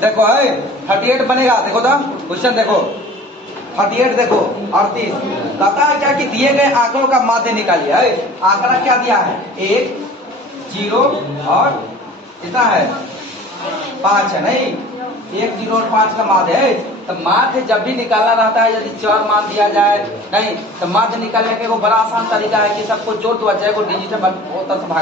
देखो है 38 बनेगा। देखो तो क्वेश्चन देखो 38 देखो 38 कहता है क्या कि दिए गए आंकड़ों का माध्य निकालिए। है आंकड़ा क्या दिया है 1 0 और कितना है 5 है। नहीं 1 0 और 5 का माध्य है। तो माध्य जब भी निकालना रहता है यदि 4 मान दिया जाए नहीं तो माध्य निकालने का वो बड़ा आसान तरीका है कि सबको जोड़ दो चाहे को डिजिट से भाग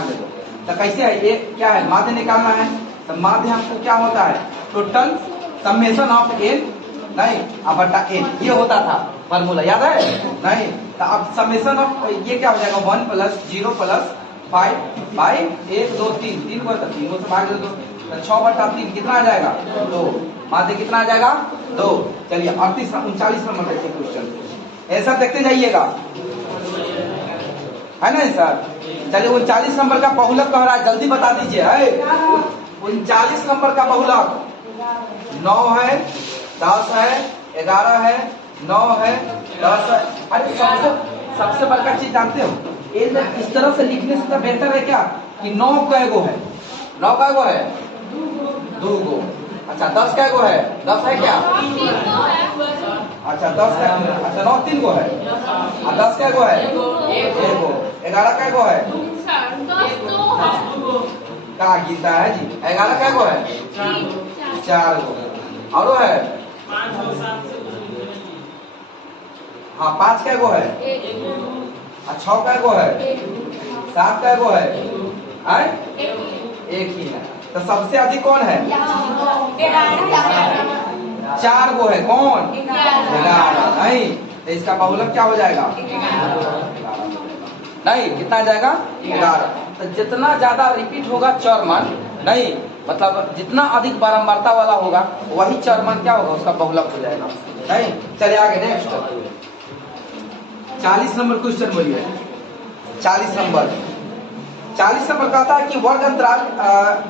दे दो। तो कैसे है ये क्या है माध्य निकालना है। तो माध्य हमको क्या होता है टोटल समेशन ऑफ एन नहीं अब बटा एन ये होता था फार्मूला याद है नहीं। तो अब समेशन ऑफ ये क्या हो जाएगा 1 + 0 + 5 बाई 1 2 3 3 को 3 से भाग दे दो। तो 6/3 कितना आ जाएगा 2 माध्य कितना आ जाएगा 2। चलिए 39 नंबर देखिए क्वेश्चन ऐसा देखते जाइएगा है ना सर। चलिए 39 नंबर का बहुलक कह रहा है जल्दी बता दीजिए। है 39 नंबर का बहुलक 9 है 10 है 11 है 9 है 10 है। अरे सबसे बड़का चीज जानते हो इस तरह से लिखने से तो बेहतर है क्या कि 9 कैगो है 9 कैगो है 2 गो। अच्छा 10 कैगो है 10 है क्या अच्छा 10 अच्छा 9 3 गो है 10 कैगो है 1 गो 11 कैगो है कहा गिनता है जी 11 कैगो है 4 गो और है हाँ 5 कैगो है 6 कैगो है 7 कैगो है 1 ही है। तो सबसे अधिक कौन है 4 गो है कौन 11 नहीं। तो इसका बहुलक क्या हो जाएगा नहीं कितना आ जाएगा 11। तो जितना ज्यादा रिपीट होगा चौरमान नहीं मतलब जितना अधिक बारंबारता वाला होगा वही चौरमान क्या होगा उसका बहुलक हो जाएगा नहीं। चलिए आगे नेक्स्ट 40 नंबर क्वेश्चन बोलिए 40 नंबर कहता है कि वर्ग अंतराल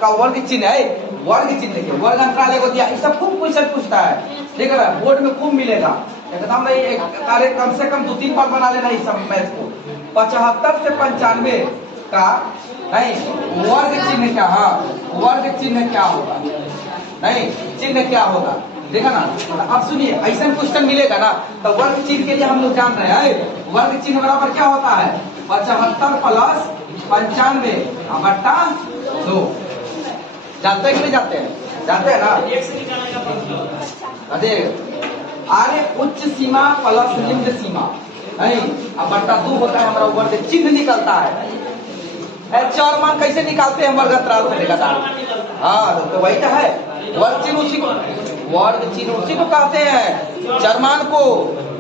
का वर्ग चिन्ह है। वर्ग चिन्ह देखिए वर्ग अंतराल एगो दिया ये सब खूब क्वेश्चन पूछता है ठीक है बोर्ड में खूब मिलेगा एकदम नहीं कम से कम 2-3 बार बना लेना इस सब मैथ को। 75 से 95 का नहीं वर्ग चिन्ह क्या हाँ वर्ग चिन्ह क्या होगा नहीं चिन्ह क्या होगा देखा ना। अब सुनिए ऐसा क्वेश्चन मिलेगा ना तो वर्ग चिन्ह के लिए हम लोग जान रहे हैं वर्ग चिन्ह बराबर क्या होता है 75 + 95 बट्टा 2 जानते हैं कि नहीं जानते हैं ना। अरे अरे उच्च सीमा प्लस निम्न सीमा नहीं अब बट्टा 2 होता है हमारा वर्ग चिन्ह निकलता है। चार मान कैसे निकालते हैं वर्ग अंतराल से लगातार हाँ तो वही तो है वर्ग चिन्ह उसी को कहते हैं। चरमान को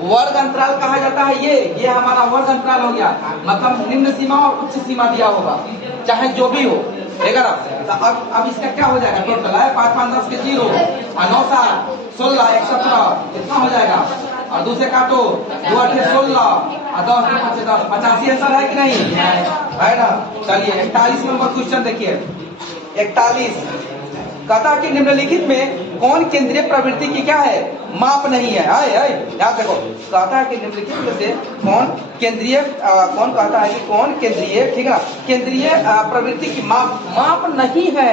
वर्ग अंतराल कहा जाता है। ये हमारा वर्ग अंतराल हो गया मतलब निम्न सीमा और उच्च सीमा दिया होगा चाहे जो भी हो ठीक है ना। तो अब इसका क्या हो जाएगा टोटल है 5 5 10 के 0 और 9 7 16 1 17 कितना हो जाएगा और दूसरे काटो 2 8 16 और 10 5 10 85 आंसर है कि नहीं है ना। चलिए 41 नंबर क्वेश्चन देखिए 41 कहता कि निम्नलिखित में कौन केंद्रीय प्रवृत्ति की क्या है माप नहीं है। याद देखो कहता है कि निम्नलिखित में से कौन केंद्रीय कौन कहता है कि कौन केंद्रीय ठीक है केंद्रीय प्रवृत्ति की माप नहीं है।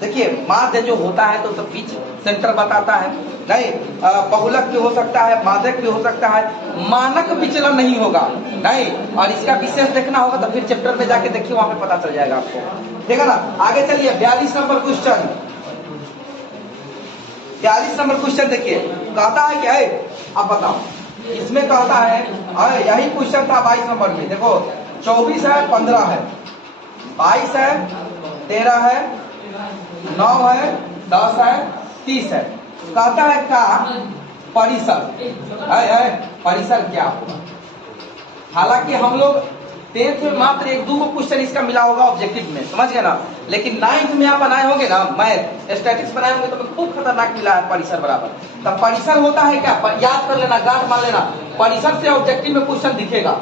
देखिए माध्य जो होता है तो बीच सेंटर बताता है नहीं बहुलक भी हो सकता है माध्यक भी हो सकता है मानक विचलन नहीं होगा नहीं। और इसका विशेष देखना होगा तो फिर चैप्टर में जाके देखिए वहां पे पता चल जाएगा आपको ठीक है ना। आगे चलिए 42 नंबर क्वेश्चन 42 नंबर क्वेश्चन देखिए कहता है क्या है आप बताओ इसमें कहता है यही क्वेश्चन था 22 नंबर में। देखो 24 है 15 है 22 है 13 है 9 है 10 है 30 है। कहता है का परिसर क्या होगा। हालांकि हम लोग 10th में मात्र 1-2 को क्वेश्चन इसका मिला होगा ऑब्जेक्टिव में समझ गए ना। लेकिन 9th में आप बनाए होंगे ना मैथ स्टैटिक्स बनाए होंगे तो खूब खतरनाक मिला है परिसर बराबर। तब परिसर होता है क्या याद कर लेना गांठ मान लेना परिसर से ऑब्जेक्टिव में क्वेश्चन दिखेगा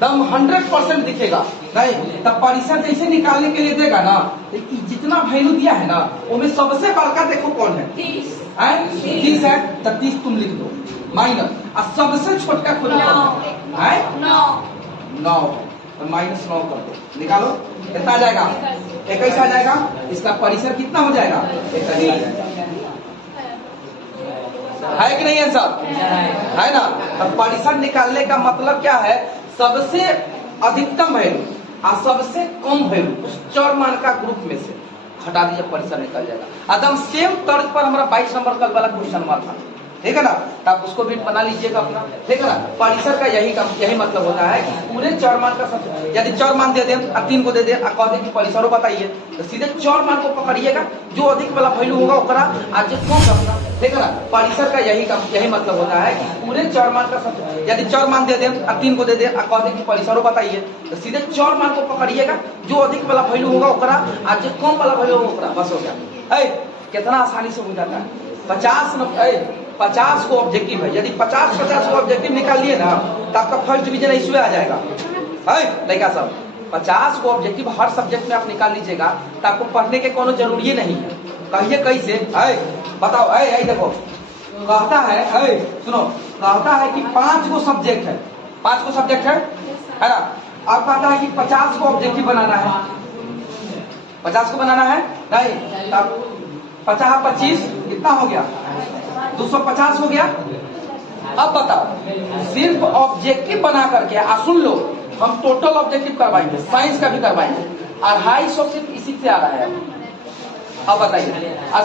दम 100% दिखेगा नहीं। तब परिसर जैसे निकालने के लिए देगा ना जितना वैल्यू दिया है ना उनमें सबसे बड़का देखो कौन है 30 है तो 30 तुम लिख दो माइनस और सबसे छोटा खोलो 9 तो -9 कर दो निकालो कितना आ जाएगा 21 आ जाएगा। इसका परिसर कितना हो जाएगा? 21 आ जाएगा। है कि नहीं है सब? है ना? अब परिसर निकालने का मतलब क्या है? सबसे अधिकतम वैल्यू और सबसे कम वैल्यू उस चर मान का ग्रुप में से हटा दीजिए, परिसर निकल जाएगा। एकदम सेम तर्ज पर हमारा 22 नंबर कल वाला क्वेश्चन हुआ था, ठीक है ना? तो आप उसको भी बना लीजिएगा अपना, ठीक है ना? परिसर का यही मतलब होता है कि पूरे चर मान का सब, यदि चर मान दे दें और 3 को दे दें और कह दें कि परिसरों बताइए, तो सीधे चर मान को पकड़िएगा, जो अधिक वाला वैल्यू होगा ओकरा आज जो कम रखना, ठीक है ना? परिसर का यही मतलब होता है कि पूरे चर मान का सब, यदि चर मान दे दें और 3 को दे दें और कह दें कि परिसरों बताइए, तो सीधे चर मान को पकड़िएगा, जो अधिक वाला वैल्यू होगा ओकरा आज जो कम वाला वैल्यू होगा ओकरा, बस हो गया। कितना आसानी से हो जाता है। 50 को ऑब्जेक्टिव है, यदि 50 को ऑब्जेक्टिव निकाल लिए ना तो आपका फर्स्ट डिवीजन इसमें आ जाएगा। है लड़का सब 50 को ऑब्जेक्टिव हर सब्जेक्ट में आप निकाल लीजिएगा तो आपको पढ़ने के कोनो जरूरी नहीं है। कहिए कैसे है बताओ? देखो कहता है सुनो, कहता है कि 5 को सब्जेक्ट है, 5 को सब्जेक्ट है ना? अब कहता है कि 50 को ऑब्जेक्टिव बनाना है, 50 को बनाना है नहीं, तब 50 25 कितना हो गया? 250 हो गया। अब बताओ सिर्फ ऑब्जेक्टिव बना करके सुन लो, हम टोटल ऑब्जेक्टिव करवाएंगे, साइंस का भी करवाएंगे, 250 सिर्फ इसी से आ रहा है। अब बताइए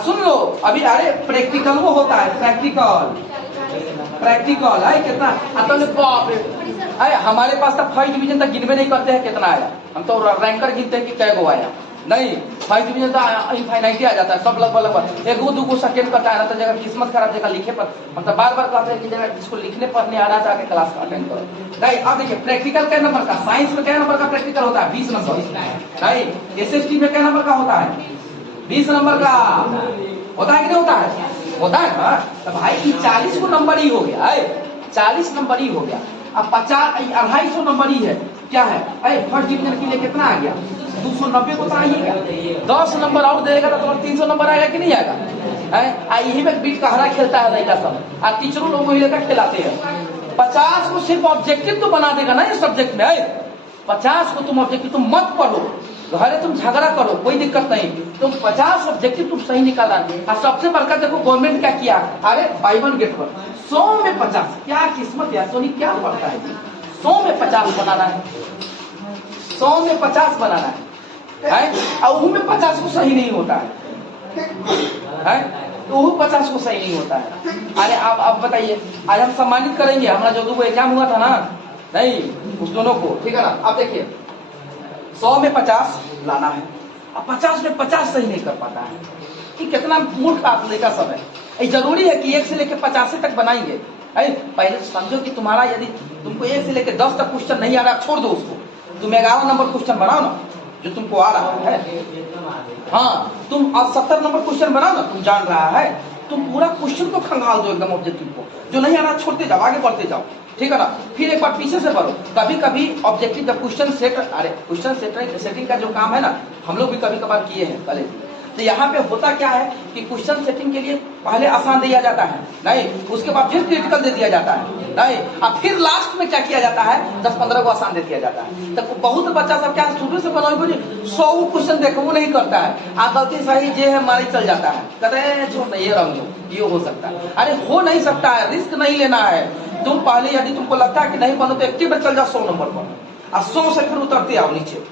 सुन लो अभी, अरे प्रैक्टिकल वो होता है, प्रैक्टिकल है कितना? अरे हमारे पास तो फर्स्ट डिवीजन तक गिनवे नहीं करते हैं कितना आया, हम तो रैंकर गिनते हैं कि कै गो आया। नहीं, फर्स्ट डिवीजन तो इनफाइनाइटी आ जाता है, सब लगभग 1-2 सेकंड करता है ना, तो जगह किस्मत खराब जगह लिखे पर हम तो बार कहते हैं कि जगह जिसको लिखने पढ़ने आना चाहते क्लास का अटेंड करो। नहीं, अब देखिए प्रैक्टिकल क्या नंबर का, साइंस में क्या नंबर का प्रैक्टिकल होता है? 20 नंबर। नहीं, SST में क्या नंबर का होता है? 20 नंबर का होता है कि नहीं होता है? होता है ना। तो भाई 40 को नंबर ही हो गया, 40 नंबर ही हो गया। अब 250 नंबर ही है, क्या है? फर्स्ट डिवीजन के लिए कितना आ गया? 290 को तो आइएगा, 10 नंबर और देगा तो तुम्हारा 300 नंबर आएगा कि नहीं आएगा? यही में बीट कहरा खेलता है लड़का सब, और टीचरों लोग वही लेकर खिलाते हैं। 50 को सिर्फ ऑब्जेक्टिव तो बना देगा ना इस सब्जेक्ट में, 50 को तुम ऑब्जेक्टिव तुम मत पढ़ो, घरे तुम झगड़ा करो, कोई दिक्कत नहीं, तुम 50 ऑब्जेक्टिव तुम सही निकाला। और सबसे बड़का देखो गवर्नमेंट क्या किया, अरे बाई 1 गेट पर 100 में 50, क्या किस्मत है सोनी, क्या पड़ता है? 100 में 50 बनाना है, 100 में 50 बनाना है, और में 50 को सही नहीं होता है, तो वो 50 को सही नहीं होता है। अरे आप बताइए, आज हम सम्मानित करेंगे, हमारा जो 2 एग्जाम हुआ था ना, नहीं उस दोनों को, ठीक है ना? अब देखिए 100 में 50 लाना है, अब 50 में 50 सही नहीं कर पाता है, कि कितना मूर्ख आप लेकर सब है। जरूरी है कि 1 से लेकर 50 तक बनाएंगे। पहले समझो कि तुम्हारा यदि तुमको 1 से लेकर 10 तक क्वेश्चन नहीं आ रहा, छोड़ दो उसको, तुम 11 नंबर क्वेश्चन बनाओ ना जो तुमको आ रहा है। हाँ, तुम अब 70 नंबर क्वेश्चन बनाओ ना, तुम जान रहा है, तुम पूरा क्वेश्चन को खंगाल दो एकदम ऑब्जेक्टिव को, जो नहीं आ रहा छोड़ते जाओ, आगे बढ़ते जाओ, ठीक है ना? फिर एक बार पीछे से पढ़ो। कभी कभी ऑब्जेक्टिव जब क्वेश्चन सेटिंग का जो काम है ना, हम लोग भी कभी कभार किए हैं कॉलेज में, तो यहाँ पे होता क्या है कि क्वेश्चन सेटिंग के लिए पहले आसान दिया जाता है, नहीं उसके बाद फिर क्रिटिकल दे दिया जाता है, नहीं और फिर लास्ट में क्या किया जाता है, 10-15 को आसान दे दिया जाता है। तो बहुत बच्चा सब क्या शुरू से बनाओ 100 क्वेश्चन देखो वो नहीं करता है, आप गलती सही जे है मारी चल जाता है, कहते हैं छोड़ नहीं, ये रंग लो, ये हो सकता है। अरे हो नहीं सकता है, रिस्क नहीं लेना है। तुम पहले यदि तुमको लगता है कि नहीं बनो तो एक्टिव में चल जाओ 100 नंबर पर, और 100 से फिर उतरते आओ नीचे,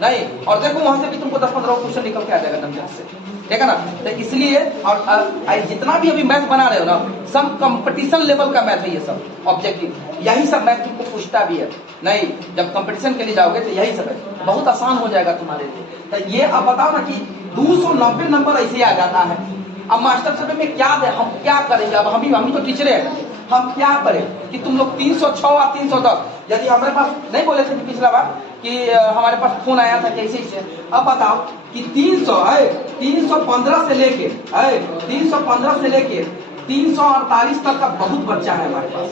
नहीं और देखो वहां से भी तुमको 10-15 क्वेश्चन निकल के आ जाएगा नंबर से, ठीक है ना? तो इसलिए और जितना भी अभी मैथ बना रहे हो ना, सब कंपटीशन लेवल का मैथ है, ये सब ऑब्जेक्टिव, यही सब मैथ तुमको पूछता भी है, नहीं जब कंपटीशन के लिए जाओगे तो यही सब है, बहुत आसान हो जाएगा तुम्हारे लिए। तो ये अब बताओ ना कि 290 नंबर ऐसे आ जाता है। अब मास्टर साहब में क्या दे, हम क्या करेंगे? अब हम तो टीचर है, हम क्या करें कि तुम लोग 306 और 310, यदि हमारे पास नहीं बोले थे पिछला बार कि हमारे पास फोन आया था कैसे से, अब बताओ कि 315 से लेके 315 से लेके 348 तक का बहुत बच्चा है हमारे पास।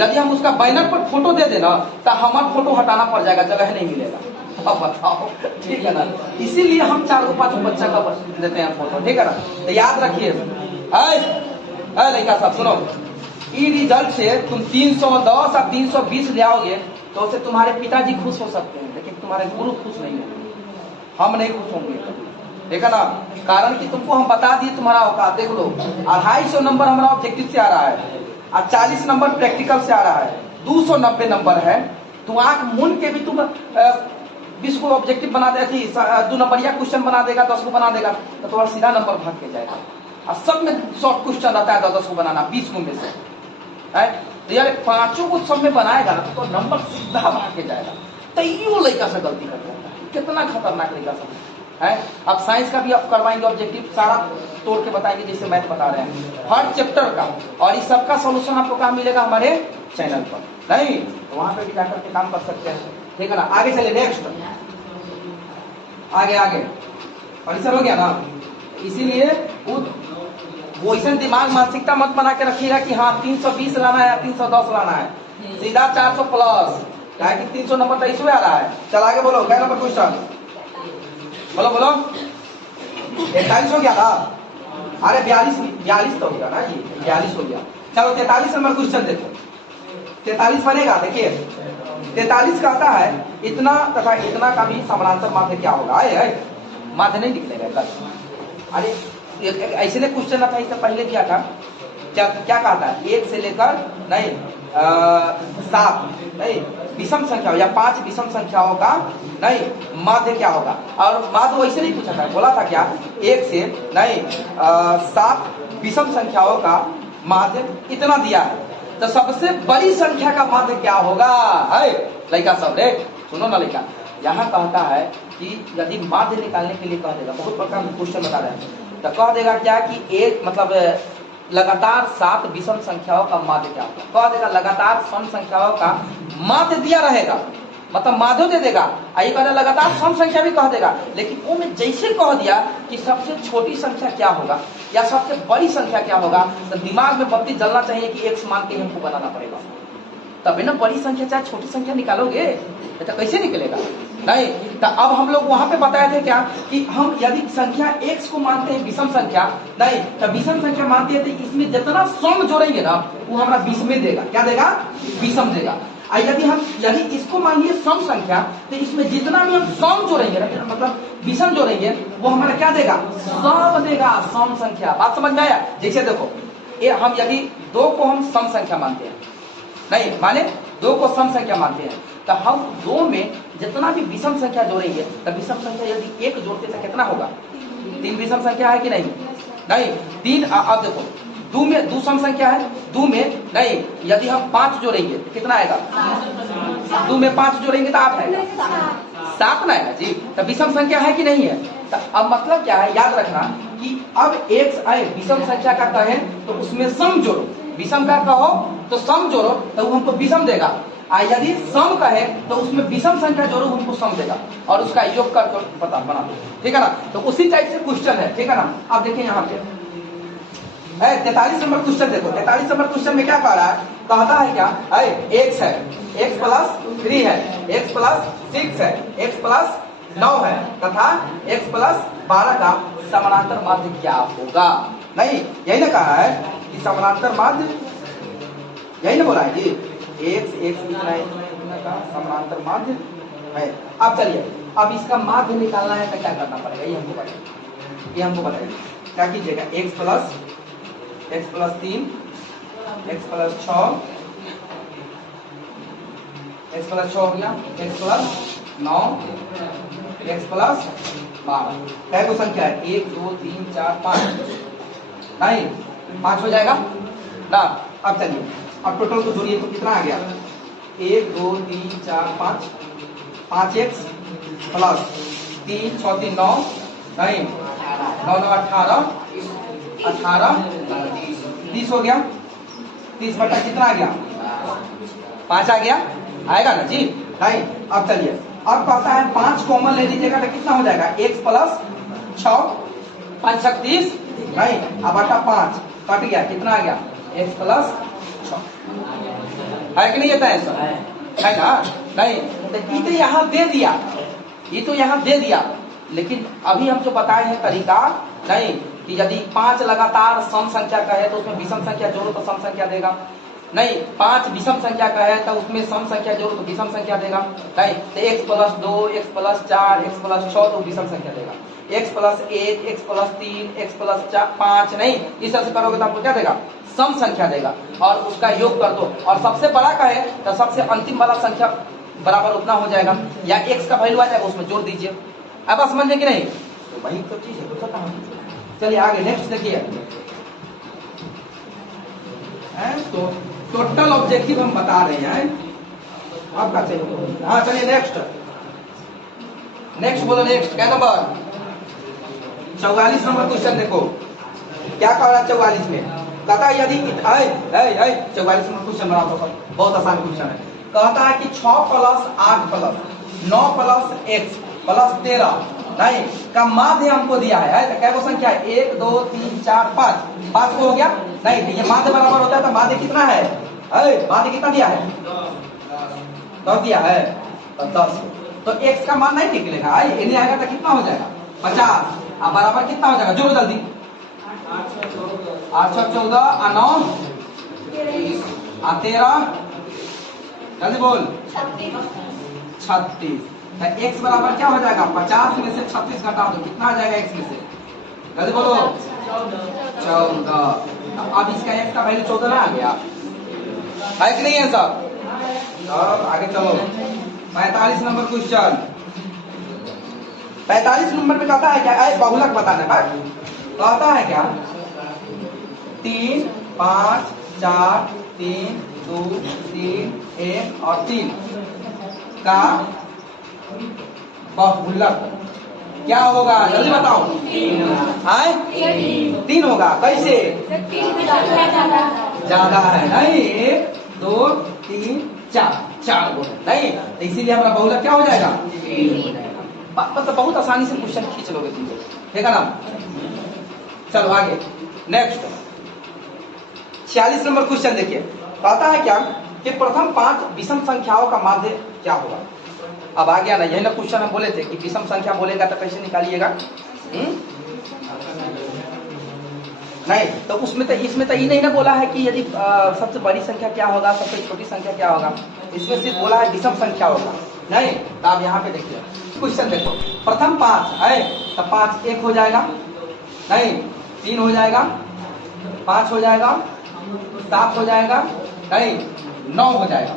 यदि हम उसका बैनर पर फोटो दे देना तो हमारा फोटो हटाना पड़ जाएगा, जगह नहीं मिलेगा। अब बताओ, ठीक है ना? इसीलिए हम 4-5 बच्चा का देते हैं फोटो, ठीक है ना? तो याद रखिए लड़का साहब सुनो, ई रिजल्ट से तुम 310 और 320 ले आओगे तो उससे तुम्हारे पिताजी खुश हो सकते हैं, लेकिन तुम्हारे गुरु खुश नहीं होंगे। हम नहीं खुश होंगे, देखा ना, कारण कि तुमको हम बता दिए तुम्हारा औकात। देख लो 250 नंबर हमारा ऑब्जेक्टिव से आ रहा है और 40 नंबर प्रैक्टिकल से आ रहा है, 290 नंबर है। तो आंख मून के भी तुम 20 को ऑब्जेक्टिव बना दे, 2 नंबरिया क्वेश्चन बना देगा, 10 को बना देगा, तो तुम्हारा सीधा नंबर भाग के जाएगा। और सब में शॉर्ट क्वेश्चन रहता है 10 को बनाना, 20 को में से है। तो यार 5 को सब में बनाएगा ना तो नंबर सीधा भाग के जाएगा। तो यो लड़का से गलती कर जाता है, कितना खतरनाक लड़का सब है। अब साइंस का भी आप करवाएंगे ऑब्जेक्टिव, सारा तोड़ के बताएंगे जैसे मैथ बता रहे हैं हर चैप्टर का। और इस सबका सॉल्यूशन आपको कहाँ मिलेगा? हमारे चैनल पर, नहीं तो वहां पे भी जाकर के काम कर सकते हैं, ठीक है ना। आगे चले, नेक्स्ट आगे आगे परिसर हो गया ना। इसीलिए वो ऐसा दिमाग मानसिकता मत बना के रखिएगा कि हाँ 320 लाना है या 310 लाना है, सीधा 400 प्लस, क्या कि 300 नंबर तो इसमें आ रहा है। चल आगे बोलो, क्या नंबर क्वेश्चन बोलो बोलो। 41 हो गया था, अरे 42 तो हो गया ना, ये 42 हो गया। चलो 43 नंबर क्वेश्चन देखो, 43 बनेगा। देखिए 43 कहता है इतना तथा इतना का भी समानांतर माध्य क्या होगा। माध्य नहीं निकलेगा। अरे ऐसे क्वेश्चन था, इससे पहले दिया था, क्या कहता है 1 से लेकर नहीं 7 नहीं विषम संख्या या 5 विषम संख्याओं का नहीं माध्य क्या होगा। और माध्य वैसे नहीं पूछा था, बोला था क्या 1 से नहीं 7 विषम संख्याओं का माध्य इतना दिया है, तो सबसे बड़ी संख्या का माध्य क्या होगा। है लड़का सब रे सुनो ना, लड़का यहाँ कहता है कि यदि माध्य निकालने के लिए कह देगा, बहुत प्रकार के क्वेश्चन बता रहे हैं, तो कह देगा क्या कि एक मतलब लगातार 7 विषम संख्याओं का माध्य क्या होगा। कह देगा लगातार सम संख्याओं का माध्य दिया रहेगा, मतलब माध्य दे देगा। आई कह लगातार सम संख्या भी कह देगा, लेकिन वो में जैसे कह दिया कि सबसे छोटी संख्या क्या होगा या सबसे बड़ी संख्या क्या होगा, तो दिमाग में बत्ती जलना चाहिए कि एक मान के हमको बनाना पड़ेगा, तभी ना बड़ी संख्या चाहे छोटी संख्या निकालोगे, तो कैसे निकलेगा। नहीं तो अब हम लोग वहां पे बताए थे क्या कि हम यदि संख्या x को मानते हैं विषम संख्या, नहीं तो विषम संख्या मानते हैं तो इसमें जितना सम जोड़ेंगे ना वो हमारा विषम में देगा, क्या देगा, विषम देगा। यदि इसको मानिए सम संख्या, तो इसमें जितना भी हम सम जोड़ेंगे ना मतलब विषम जोड़ेंगे वो हमारा क्या देगा, सम देगा, सम संख्या। बात समझ में आया। जैसे देखो हम यदि 2 को हम सम संख्या मानते हैं, नहीं माने 2 को सम संख्या मानते हैं, तो हम 2 में जितना भी विषम संख्या जोड़ेंगे तो विषम संख्या यदि 1 जोड़ते तो कितना होगा, 3 विषम संख्या है कि नहीं, नहीं 3। अब देखो 2 में 2 सम संख्या है, 2 में नहीं यदि हम 5 जोड़ेंगे तो कितना आएगा, 2 में 5 जोड़ेंगे तो 8 आएगा, 7 ना आएगा जी। तो विषम संख्या है कि नहीं है। तो अब मतलब क्या है, याद रखना कि अब x आए विषम संख्या का कहे तो उसमें सम जोड़ो, विषम का कहो तो सम जोड़ो तो वो हमको विषम देगा, यदि सम कहे तो उसमें विषम संख्या जोड़ो हमको सम देगा, और उसका योग कर पता बना दो, ठीक है ना। तो उसी टाइप से क्वेश्चन है, ठीक है ना। अब देखिए यहाँ पे 43 नंबर क्वेश्चन देखो। 43 नंबर क्वेश्चन में क्या कह रहा है, कहता है क्या x है, x प्लस 3 है, x प्लस 6 है, x प्लस 9 है तथा x प्लस 12 का समानांतर माध्य क्या होगा। नहीं यही ना कहा है कि समानांतर माध्य, यही ना बोला है कि x का समानांतर माध्य है। अब चलिए अब इसका माध्य निकालना है तो क्या करना पड़ेगा, ये हमको बताइए, क्या कीजिएगा x प्लस 3 x प्लस 6 हो गया, x प्लस 9 x प्लस 12, क्या को संख्या है 1 2 3 4 5, नहीं 5 हो जाएगा ना। अब चलिए अब टोटल को जोड़िए तो कितना आ गया, 1 2 3 4 5, 5x प्लस 3 6 3 9, नहीं 9 9 18 30 हो गया, 30 बटा कितना आ गया, 5 आ गया, आएगा ना जी। नहीं अब चलिए अब कहता है 5 कॉमन ले लीजिएगा तो कितना हो जाएगा, x प्लस 6 5 36, नहीं अब बटा 5 कट गया, कितना आ गया x प्लस 6, है कि नहीं, ये आंसर है ना। नहीं तो ये तो यहाँ दे दिया, ये तो यहाँ दे दिया, लेकिन अभी हम जो बताए हैं तरीका, नहीं कि यदि 5 लगातार सम संख्या का है तो उसमें विषम संख्या जोड़ो तो सम संख्या देगा, नहीं 5 विषम संख्या का है तो उसमें सम संख्या जोड़ो तो विषम संख्या देगा। नहीं तो x plus 2, x plus 4, x plus 6 तो विषम संख्या देगा। x plus 1, x plus 3, x plus 5 नहीं, इस तरह से करोगे तो आपको क्या देगा? सम संख्या देगा और उसका योग कर दो और सबसे बड़ा का है तो सबसे अंतिम वाला संख्या बराबर उतना हो जाएगा या x का वैल्यू आ जाएगा उसमें जोड़ दीजिए। अब समझ में कि नहीं? तो वही तो चीज है, पता है। चलिए आगे नेक्स्ट देखिए। तो टोटल ऑब्जेक्टिव हम बता रहे हैं आपका। चलिए हाँ चलिए नेक्स्ट बोलो। नेक्स्ट क्या नंबर? 44 नंबर क्वेश्चन देखो क्या कह रहा है 44 में। कहता है यदि 44 नंबर क्वेश्चन बना दो, बहुत आसान क्वेश्चन है। कहता है कि 6 plus 8 plus 9 plus x plus 13 नहीं का माध्य हमको दिया है। तो क्या संख्या है? 1 2 3 4 5 5 को हो गया नहीं तो ये माध्य बराबर होता है। तो माध्य कितना है? माध्य कितना दिया है? 10 दिया है तो 10। तो x का मान नहीं निकलेगा, इन्हें आएगा तो कितना हो जाएगा? 50। अब बराबर कितना हो जाएगा? जोड़ो जल्दी। 8 6 14 और 9 और 13 जल्दी बोल 36। तो x बराबर क्या हो जाएगा? 50 में से 36 घटा दो, कितना आ जाएगा x में से? जल्दी बोलो 14। अब इसका x का वैल्यू 14 आ गया है कि नहीं है सब? और आगे चलो 45 नंबर क्वेश्चन। 45 नंबर में कहता है क्या? बहुलक बताना है। कहता है क्या? 3 5 4 3 2 3 1 और 3 का बहुलक क्या होगा? जल्दी बताओ। 3 होगा। कैसे? ज्यादा है नहीं, 1 2 3 4 4 को नहीं तो इसीलिए हमारा बहुलक क्या हो जाएगा? मतलब बहुत आसानी से क्वेश्चन खींच लोगे तुम लोग, ठीक है ना? चलो आगे नेक्स्ट 46 नंबर क्वेश्चन देखिए। कहता है क्या कि प्रथम 5 विषम संख्याओं का माध्य क्या होगा? अब आ गया ना, यही ना क्वेश्चन हम बोले थे कि विषम संख्या बोलेगा तो कैसे निकालिएगा? नहीं तो उसमें तो इसमें तो ये नहीं ना बोला है कि यदि सबसे बड़ी संख्या क्या होगा, सबसे छोटी संख्या क्या होगा। इसमें सिर्फ बोला है विषम संख्या होगा। नहीं तो आप यहाँ पे देखिए क्वेश्चन देखो। प्रथम 5 है तो 5 1 हो जाएगा नहीं, 3 हो जाएगा, 5 हो जाएगा, 7 हो जाएगा नहीं, 9 हो जाएगा।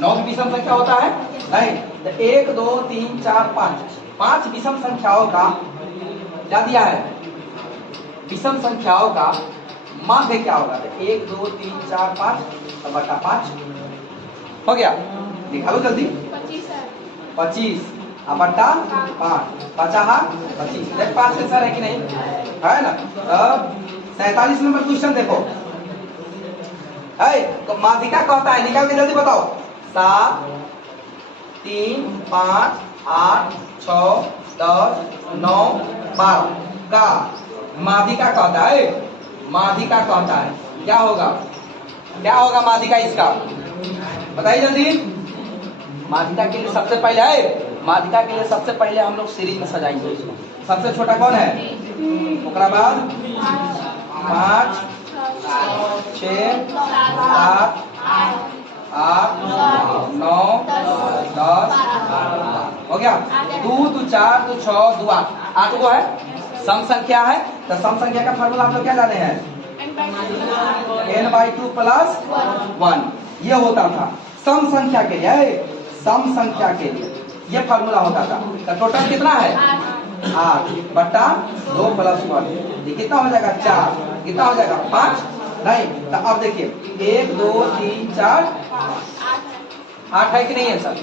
9 भी विषम संख्या होता है नहीं तो 1 2 3 4 5 विषम संख्याओं का क्या दिया है? विषम संख्याओं का माध्य क्या होगा? तो 1 2 3 4 5 तो बटा 5 हो गया। निकालो जल्दी। 25 अब बटा 5 50 25 देख 5 से सर है कि नहीं है ना? अब 47 नंबर क्वेश्चन देखो। तो माध्यिका कहता है, निकाल के जल्दी बताओ। 7 3 5 8 6 10 9 12 का माध्यिका कहता है। माध्यिका कहता है क्या होगा? क्या होगा माध्यिका इसका? बताइए जल्दी। माध्यिका के लिए सबसे पहले माध्यिका के लिए सबसे पहले हम लोग सीरीज में सजाएंगे इसको। सबसे छोटा कौन है? उसके बाद 5 6 7 8 9 10 हो गया। 2 2 4 2 6 2 8 8 को है सम संख्या है। तो सम संख्या का फार्मूला हम लोग क्या जाने हैं? n/2 प्लस 1 ये होता था सम संख्या के लिए। सम संख्या के लिए ये फार्मूला होता था। तो टोटल कितना है? 8 बटा 2 प्लस 1 ये कितना हो जाएगा? 4 कितना हो जाएगा? 5 नहीं तो अब देखिए 1 2 3 4 8 है कि नहीं है सर?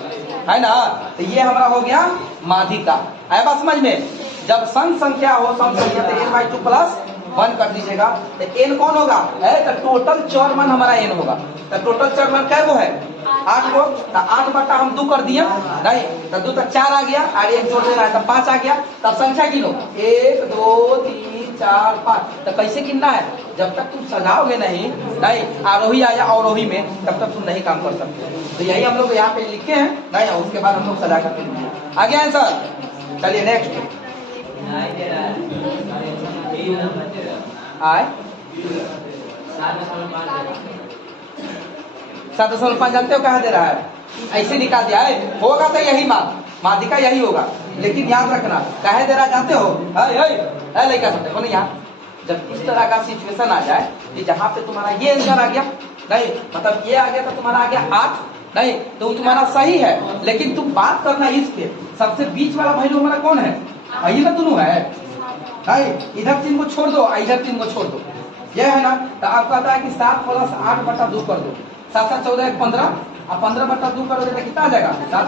है ना? तो ये हमारा हो गया माध्यिका। आया बात समझ में? जब सम संख्या हो सम संख्या तो n/2 प्लस 1 कर दीजिएगा। तो n कौन होगा? तो टोटल चरमान हमारा n होगा। तो टोटल चरमान क्या वो है? 8 को। तो 8 बटा हम 2 कर दिया नहीं तो 2 तक 4 आ गया और 1 जोड़ देना है तो 5 आ गया। तब संख्या गिनो 1 2 3 4 5। तो कैसे गिनना है? जब तक तुम सजाओगे नहीं आरोही आया अवरोही में तब तक तुम नहीं काम कर सकते। तो यही हम लोग यहाँ पे लिखे हैं नहीं, उसके बाद हम लोग सजा करके आ गया है सर। चलिए नेक्स्ट आए 7.5 जानते हो कहाँ दे रहा है? ऐसे निकाल दिया है, होगा तो यही माध्यिका यही होगा, लेकिन याद रखना कहे दे रहा जानते हो? लड़का सब देखो ना, यहाँ जब इस तरह का सिचुएशन आ जाए कि जहाँ पे तुम्हारा ये आंसर आ गया, नहीं मतलब ये आ गया तो तुम्हारा आ गया 8, नहीं तो तुम्हारा सही है, लेकिन तुम बात करना इसके सबसे बीच वाला वैल्यू हमारा कौन है? यही ना दोनों है, नहीं इधर 3 को छोड़ दो, इधर 3 को छोड़ दो, ये है ना। तो आप कहता है कि 7 + 8 बटा 2 कर दो, 7 7 14 1 15, अब 15 बटा 2 कर दोगे तो कितना आ जाएगा? 7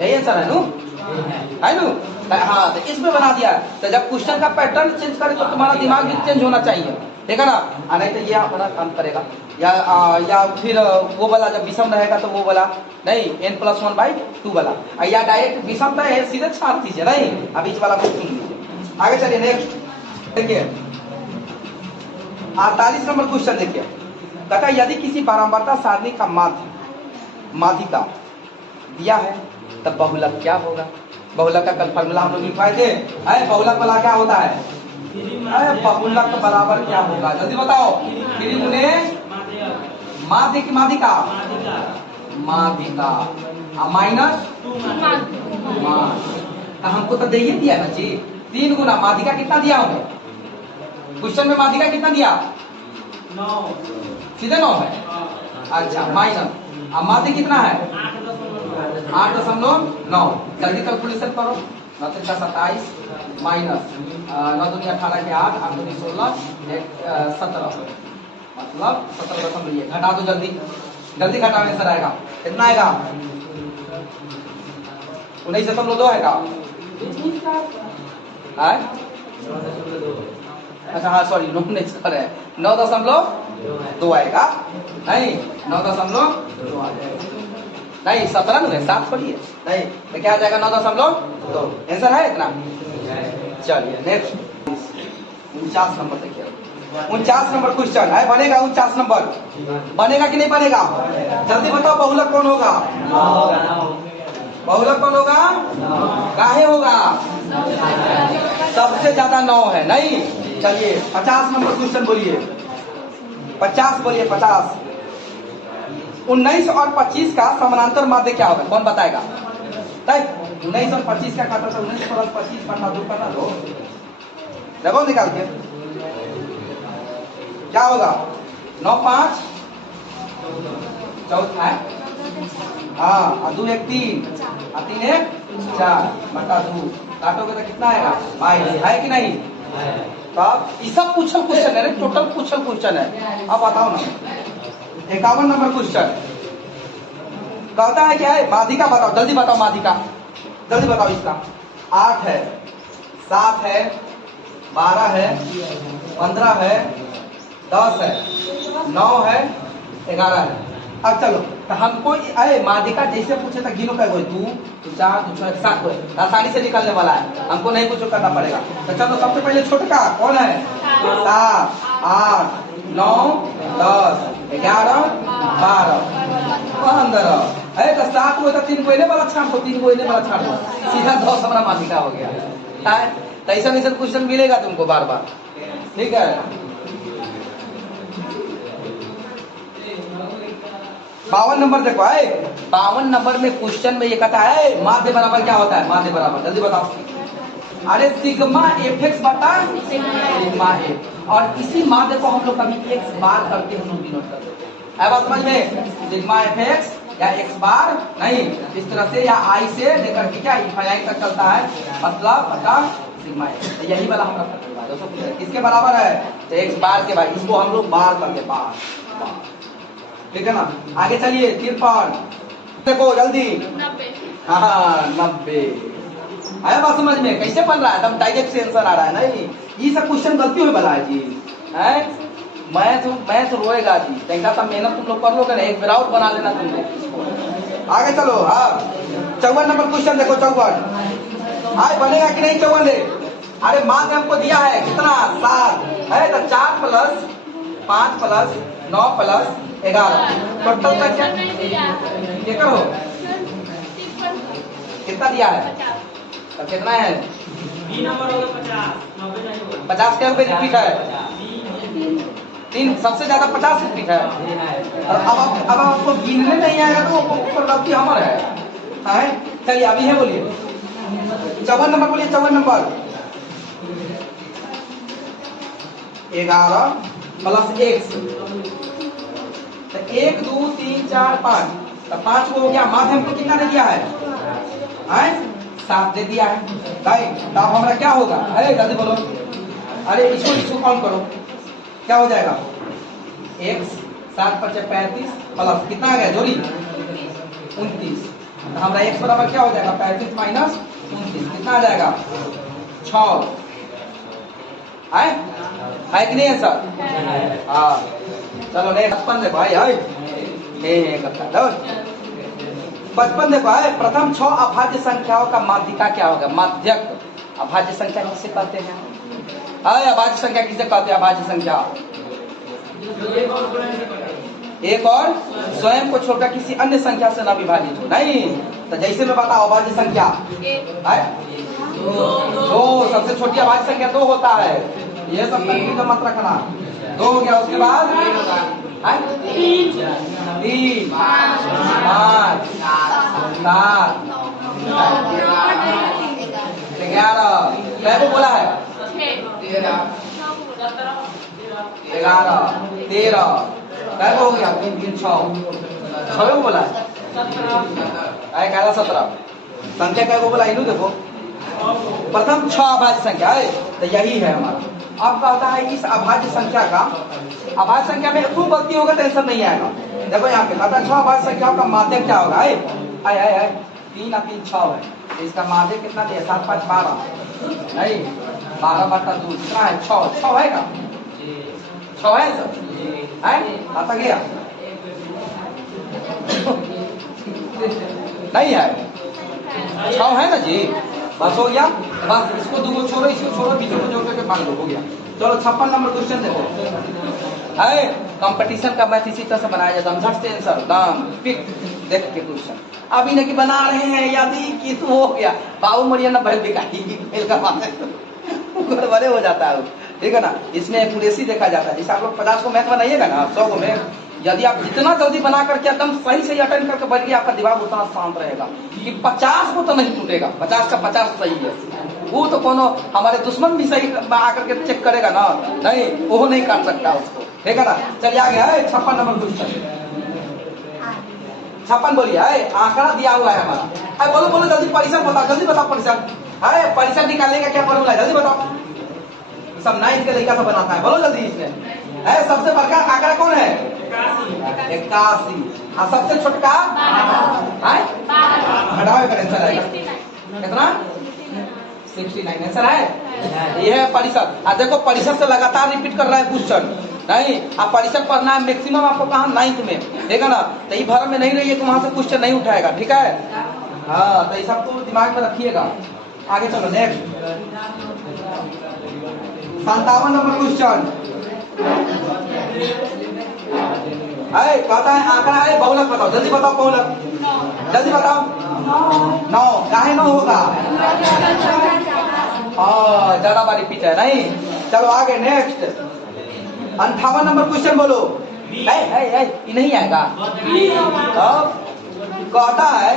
यही आंसर है नू, है नू? हाँ, तो इसमें बना दिया। तो जब क्वेश्चन का पैटर्न चेंज करे तो तुम्हारा दिमाग भी चेंज होना चाहिए, ठीक है ना? नहीं तो ये अपना काम करेगा, या फिर वो वाला जब विषम रहेगा तो वो वाला नहीं n+1/2 वाला, या डायरेक्ट विषम तो है सीधे छाड़ दीजिए, नहीं अब इस वाला को चुन लीजिए। आगे चलिए नेक्स्ट देखिए 48 नंबर क्वेश्चन देखिए। कहता यदि किसी बारंबारता सारणी का माध्यिका दिया है तब बहुलक क्या होगा? बहुलक का कल फॉर्मूला हम लोग लिखवाए थे, बहुलक वाला क्या होता है? बहुलक बराबर क्या होगा जल्दी बताओ? माध्य की माध्यिका माइनस हमको तो दे दिया ना जी, 3 गुना माध्यिका कितना दिया हमें? क्वेश्चन में माध्यिका कितना दिया? 9, सीधे 9 है। अच्छा माइनस, अब माध्य कितना है? 8.9। जल्दी कैलकुलेशन करो, 9 × 27 माइनस 9 दूनी 18 के 8, 8 दूनी 16, 17, मतलब 17 घटा दो, जल्दी घटाने से आएगा कितना आएगा? 19.2 आएगा। अच्छा हाँ सॉरी 9.2 आएगा, नहीं 9.2 नहीं 17 नहीं 7 पढ़िए, नहीं तो क्या आ जाएगा? 9.2 आंसर है इतना। चलिए नेक्स्ट 49 नंबर देखिए। 49 नंबर क्वेश्चन है, बनेगा 49 नंबर, बनेगा कि नहीं बनेगा? जल्दी बताओ बहुलक कौन होगा? बहुलक कौन होगा? काहे होगा? सबसे ज्यादा 9 है, नहीं। चलिए 50 नंबर क्वेश्चन बोलिए, 50 बोलिए 50। 19 और 25 का समानांतर माध्य क्या होगा? कौन बताएगा? 19 और 25 का खाता था 19 + 25 बटा 2 करना दो, देखो निकाल के क्या होगा? 9 5 चौथा है, हाँ 2 1 3 और 3 1 4 बटा 2 काटोगे तो कितना आएगा? 22 है कि नहीं? तो ये सब पूछल क्वेश्चन है, टोटल पूछल क्वेश्चन है। अब बताओ ना 51 नंबर क्वेश्चन कहता है क्या है? माध्यिका बताओ, जल्दी बताओ माध्यिका, जल्दी बताओ। इसका 8 है, 7 है, 12 है, 15 है, 10 है, 9 है, 11 है। अब चलो तो हमको माध्यिका जैसे पूछे था गिनो कैसे 2 2 4 2 6 7 को आसानी से निकलने वाला है, हमको नहीं कुछ करना पड़ेगा। तो चलो सबसे पहले छोटका कौन है? 7 8 9 10 11 12 15 है तो 7 को तो 3 को वाला छाड़ दो, 3 को वाला छाड़ दो, सीधा 10 हमारा माध्यिका हो गया। तो ऐसा क्वेश्चन मिलेगा तुमको बार बार, ठीक है? 52 नंबर देखो, 52 नंबर में क्वेश्चन में ये कहता है माध्य बराबर क्या होता है? माध्य बराबर जल्दी बताओ। अरे सिग्मा fx बटा सिग्मा f, और इसी माध्य को हम लोग कभी x बार करके हम लोग डिनोट करते हैं। अब बात समझ में, सिग्मा fx या x बार नहीं इस तरह से, या i से लेकर के क्या इनफाइनाइट तक चलता है, मतलब बटा सिग्मा f। तो यही वाला हम रखते हैं दोस्तों, किसके बराबर है? तो x बार के बाद, इसको हम लोग बार करके बार, ठीक है ना? आगे चलिए 53 देखो जल्दी, 90 आया बात समझ में? कैसे बन रहा है? एकदम डायरेक्ट से आंसर आ रहा है, नहीं ये सब क्वेश्चन गलती हुई बना है जी, है मैथ रोएगा जी, देखा था मेहनत तुम लोग कर लो, एक विराउट बना लेना तुम लोग। आगे चलो, हाँ 54 नंबर क्वेश्चन देखो, 54 बनेगा कि नहीं? 54 अरे माध्य हमको दिया है कितना? 7 है तो 4 + 5 + 9 + 11 टोटल का क्या करो? कितना दिया है? तो कितना है? 50 के रुपए रिपीट है, 3 सबसे ज्यादा 50 रिपीट है। और अब आपको गिनने नहीं आएगा तो ऊपर गलती हमारा है। चलिए अभी है, बोलिए 54 नंबर, बोलिए 54 नंबर। 11 प्लस 1 तो 1 2 3 4 5 तो 5 को हो गया। माध्यम को कितना दे दिया है? 7 दे दिया है। राइट, तो अब हमारा क्या होगा? अरे जल्दी बोलो, अरे इसको काउंट करो, क्या हो जाएगा? x 7 × 35 प्लस कितना आ गया जोड़ी? 29। तो हमारा x बराबर क्या हो जाएगा? 35 माइनस 29 कितना आ जाएगा? 6 है कि नहीं है सर? हाँ, चलो नेक्स्ट 55 देखो भाई, है 55 देखो है। प्रथम 6 अभाज्य संख्याओं का माध्यिका क्या होगा? माध्यक अभाज्य संख्या किसे कहते हैं? अभाज्य संख्या किसे कहते हैं? अभाज्य संख्या एक और स्वयं को छोड़कर किसी अन्य संख्या से न विभाजित हो। नहीं तो जैसे मैं बताओ, अभाज्य संख्या है 2, सबसे छोटी अभाज्य संख्या 2 होता है। ये सब कंफ्यूजन मत रखना। 2 हो गया, उसके बाद 3 5 7 11 क्या को बोला है? 11 13 क्या हो गया? 3 3 6 को बोला है। 11 17 संख्या क्या को बोला? इनू देखो, प्रथम 6 अभाज्य संख्या है तो यही है हमारा। अब कहता है इस अभाज्य संख्या का, अभाज्य संख्या में खूब गलती होगा, टेंशन नहीं आएगा। देखो यहाँ पे कहता है 6 अभाज्य संख्याओं का माध्यक क्या होगा? 3 और 3 6 है, तो इसका माध्यक कितना दिया? 7 5 12 नहीं 12/2 कितना है? 6 है का? 6 है सर? आता गया नहीं है? 6 है ना जी? बस हो गया। बस इसको 2 को छोड़ो, इसको छोड़ो, बीच को जोड़ करके मान लो, हो गया। चलो 56 नंबर क्वेश्चन देखो है। कंपटीशन का मैथ इसी तरह से बनाया जाता है। झट से आंसर दाम पिक देख के क्वेश्चन अभी नहीं बना रहे हैं, यदि कि तो हो गया बाबू मरिया ना बहल बिकाई फेल का बड़े हो जाता है, ठीक है ना। इसमें एक्यूरेसी देखा जाता है। जैसे आप लोग 50 को मैथ बनाइएगा ना, 100 को मैथ, यदि आप जितना जल्दी बना करके एकदम सही सही अटेंड करके बैठ गए, आपका दिमाग उतना शांत रहेगा कि 50 को तो नहीं टूटेगा। 50 का 50 सही है, वो तो कोनो हमारे दुश्मन भी सही आकर के चेक करेगा ना, नहीं वो नहीं काट सकता उसको, ठीक है ना। चलिए आगे है 56 नंबर क्वेश्चन। 56 बोलिए, आंकड़ा दिया हुआ है हमारा। बोलो बोलो जल्दी, परिसर बताओ, जल्दी बताओ परिसर। परिसर निकालने का क्या फॉर्मूला है? जल्दी बताओ। सब 9th के लड़का सब बनाता है, बोलो जल्दी। इसमें सबसे बड़का आंकड़ा कौन है? 81। और सबसे छोटका घटाओ का आंसर आएगा कितना? 69 आंसर है। ये है परिसर। देखो परिसर से लगातार रिपीट कर रहा है क्वेश्चन, नहीं आप परिसर पढ़ना है मैक्सिमम आपको कहा 9th में, ठीक है ना। तो ये भर में नहीं रहिए तो वहां से क्वेश्चन नहीं उठाएगा, ठीक है। हाँ तो ये सब तो दिमाग में रखिएगा। आगे चलो नेक्स्ट 57 नंबर क्वेश्चन कहता है आंकड़ा है बहुलक बताओ, जल्दी बताओ बहुलक, जल्दी बताओ। 9 काहे 9 होगा? ज्यादा बार रिपीट है, नहीं। चलो आगे नेक्स्ट 58 नंबर क्वेश्चन बोलो। ये नहीं आएगा। कहता है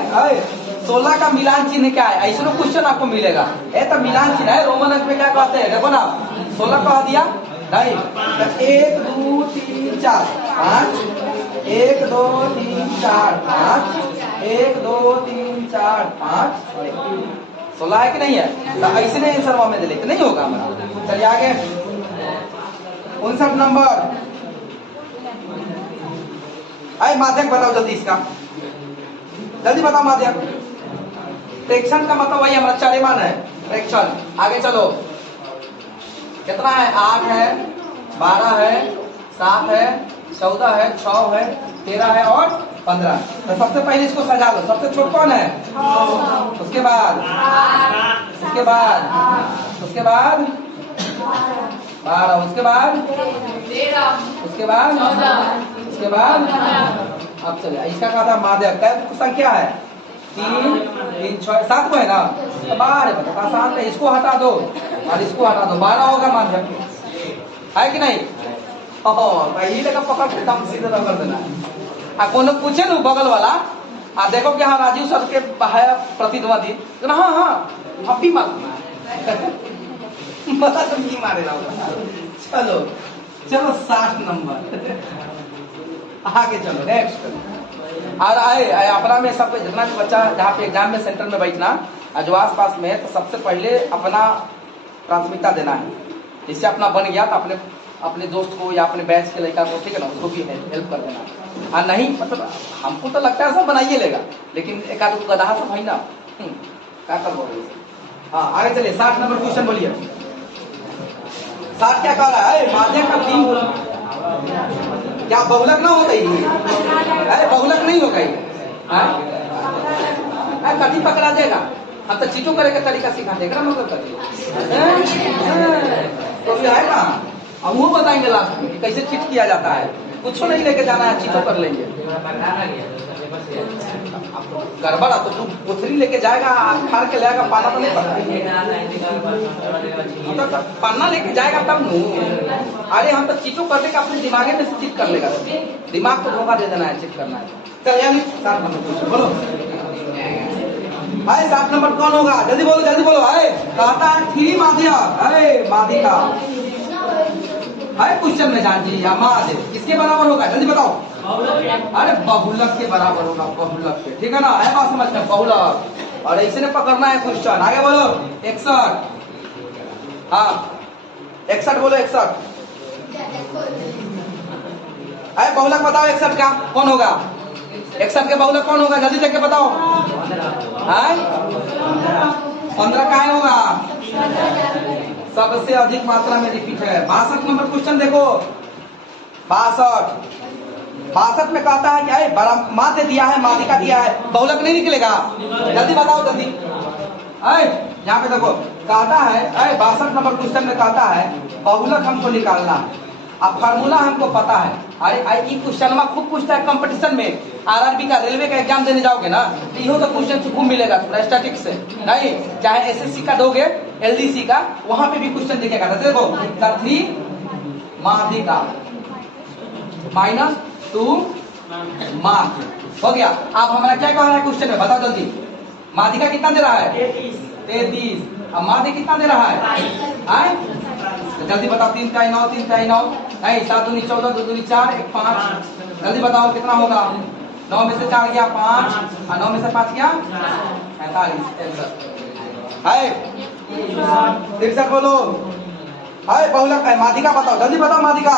16 का मिलान चिन्ह क्या है? ऐसा क्वेश्चन आपको मिलेगा। तो मिलान चिन्ह है, रोमन अंक में क्या कहते हैं? देखो ना 16 कह दिया नहीं, 1 2 3 4 5 1 2 3 4 5 1 2 3 4 5 16 है कि नहीं है? तो ऐसे नहीं आंसर में लेके नहीं होगा हमारा। चलिए आगे 59 नंबर। माध्यक बताओ जल्दी, इसका जल्दी बताओ माध्यक। फ्रैक्शन का मतलब वही हमारा चरेमान है, फ्रैक्शन। आगे चलो कितना है? 8 है, 12 है, 7 है, 14 है, 6 है, 13 है और 15। तो सबसे पहले इसको सजा लो। सबसे छोट कौन है? उसके बाद 12, उसके बाद अब चलिए इसका कहा था माध्यक। संख्या है 3 3 6 7 को है ना, तो 12 है, बता आसान है। इसको हटा दो और इसको हटा दो, 12 होगा माध्यक, है कि नहीं? भाई लगा पकड़ के काम सीधे रगड़ देना आ कोनो पूछे न बगल वाला आ देखो कि हाँ राजीव सर के है प्रतिद्वंदी तो हाँ हाँ अब भी मारना मजा तो नहीं मारे रहा। चलो चलो 60 नंबर आगे चलो नेक्स्ट। और आए अपना में सब जितना भी बच्चा जहाँ पे एग्जाम में सेंटर में बैठना जो आस पास में है तो सबसे पहले अपना प्राथमिकता देना है। जिससे अपना बन गया तो अपने अपने दोस्त को या अपने बैच के लड़का को ठीक है ना उसको भी हेल्प कर देना। और नहीं मतलब हमको तो लगता है सब बनाइए लेगा लेकिन एक आध गधा सब है ना क्या कर बोल। हाँ आगे चलिए 60 नंबर क्वेश्चन बोलिए। 60 क्या कह रहा है माध्यम का 3 क्या बहुलक ना हो गई अरे बहुलक नहीं हो गई कभी पकड़ा देगा हम तो चीटों करे का तरीका सिखा देगा ना मतलब तो भी है ना हम वो बताएंगे लास्ट में कि कैसे चीट किया जाता है। कुछ नहीं लेके जाना है चीटों कर लेंगे गड़बड़ तो तू पुथरी लेके जाएगा खार के लाएगा पाना तो नहीं पता पन्ना लेके जाएगा तब नू। अरे हम तो चीटों करने का अपने दिमागे में से चीट कर लेगा दिमाग को धोखा दे देना है चीट करना है। चल यानी 7 नंबर बोलो भाई 7 नंबर कौन होगा जल्दी बोलो आए कहता है 3 माध्या अरे माधिका है क्वेश्चन में जान जी या माध किसके बराबर होगा जल्दी बताओ। अरे बहुलक के बराबर होगा बहुलक के ठीक है ना है बात समझ में बहुलक और ऐसे ने पकड़ना है क्वेश्चन। आगे बोलो 61 हाँ 61 बोलो 61 अरे बहुलक बताओ 61 का कौन होगा 61 के बहुलक कौन होगा जल्दी देख के बताओ। 15 का है होगा सबसे अधिक मात्रा में रिपीट है। 62 नंबर क्वेश्चन देखो 62 में कहता है क्या है बड़ा माध्य दिया है माधिका दिया है बहुलक नहीं निकलेगा जल्दी बताओ जल्दी। यहाँ पे देखो कहता है 62 नंबर क्वेश्चन में कहता है बहुलक हमको निकालना है अब फार्मूला हमको पता है। अरे क्वेश्चन में खूब पूछता है कंपटीशन में आरआरबी का रेलवे का एग्जाम देने जाओगे ना तो इहो तो क्वेश्चन खूब मिलेगा थोड़ा स्टैटिक से नहीं चाहे एसएससी का दोगे एलडीसी का वहां पे भी क्वेश्चन दिखेगा। देखो 3 माध्यिका -2 माध्य हो गया। अब हमारा क्या कह रहा है क्वेश्चन में बताओ जल्दी माध्यिका कितना दे रहा है 33 अब माध्य कितना दे रहा है तो जल्दी बताओ 3 3 9 3 3 9 नहीं 7 दूनी 14 2 दूनी 4 1 5 जल्दी बताओ कितना होगा 9 में से 4 गया 5 और 9 में से 5 गया 45 है बोलो है बहुलक है माध्यिका बताओ जल्दी बताओ माध्यिका।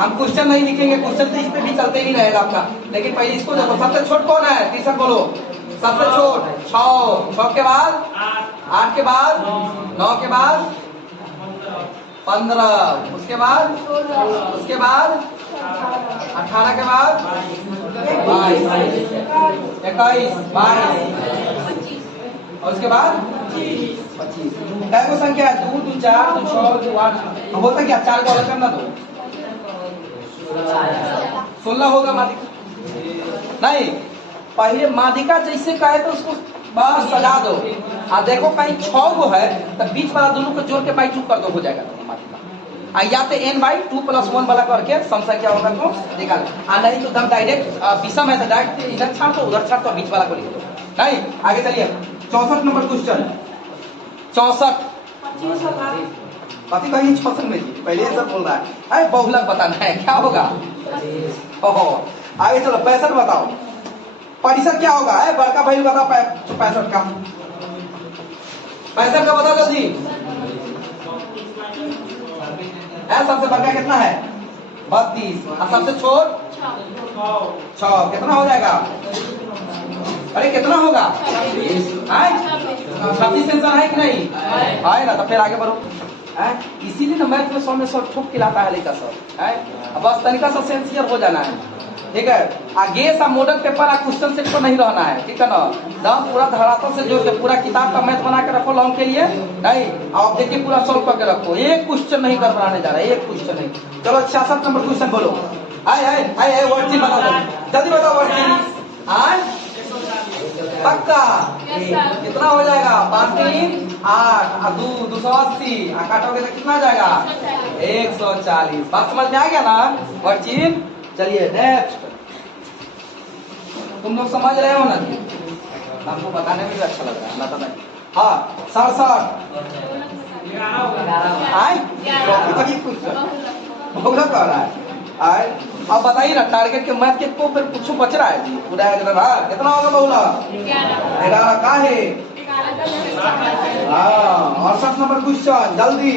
हम क्वेश्चन नहीं लिखेंगे क्वेश्चन तो इस पे भी चलते ही रहेगा आपका लेकिन पहले इसको देखो सबसे छोट कौन है तीसरा बोलो सबसे छोट 6 के बाद 8 के बाद 9 के बाद 15 उसके बाद 18 के बाद 22 21 22 और उसके बाद 25 क्या को संख्या है 2 2 4 2 6 2 8 होता क्या 4 को अलग करना तो 16 होगा माध्यिका नहीं पहले माध्यिका जैसे कहे तो उसको बस सजा दो देखो कहीं 6 को है तो बीच वाला दोनों को जोड़ के बाई 2 कर दो हो जाएगा माध्यिका या तो n/2 + 1 वाला करके सम संख्या होगा तो निकाल नहीं तो एकदम डायरेक्ट विषम है तो डायरेक्ट इधर छाड़ दो उधर छाड़ दो बीच वाला को लिख दो नहीं। आगे चलिए 64 नंबर क्वेश्चन 64 पति कहीं 64 में जी पहले सब बोल रहा है अरे बहुलक बताना है क्या होगा आगे चलो 65 बताओ प्रतिशत क्या होगा बड़का भाई बताओ 65 का 65 का बताओ जल्दी सबसे बड़का कितना है 32 और सबसे छोट 6 कितना हो जाएगा अरे कितना होगा 26 सेंसर है कि नहीं है ना तो फिर आगे बढ़ो इसीलिए ना मैथ में 100 में 100 ठोक खिलाता है लेकर सब है बस तरीका से सेंसियर हो जाना है ठीक है। आगे सा मॉडल पेपर क्वेश्चन सेट पर नहीं रहना है ठीक है ना दम पूरा धरातल से जोड़ के पूरा किताब का मैथ बना के रखो लॉन्ग के लिए नहीं आप देखिए पूरा सॉल्व करके रखो एक क्वेश्चन नहीं कर बनाने जा रहा है एक क्वेश्चन नहीं। चलो 66 नंबर क्वेश्चन बोलो आए वर्ड की बताओ जल्दी बताओ वर्ड की पक्का कितना हो जाएगा 5 3 8 और 280 काटोगे तो कितना जाएगा 140। बात समझ में आ गया ना वर्चिन। चलिए नेक्स्ट, तुम लोग समझ रहे हो ना? हमको बताने में भी अच्छा लग रहा है ना? तो नहीं। हाँ 67 बहुलक कह रहा है। अब बताइए ना टारगेट के मैथ के को फिर कुछ बच रहा है कितना होगा बहुलक 11 का है। हाँ 68 नंबर क्वेश्चन जल्दी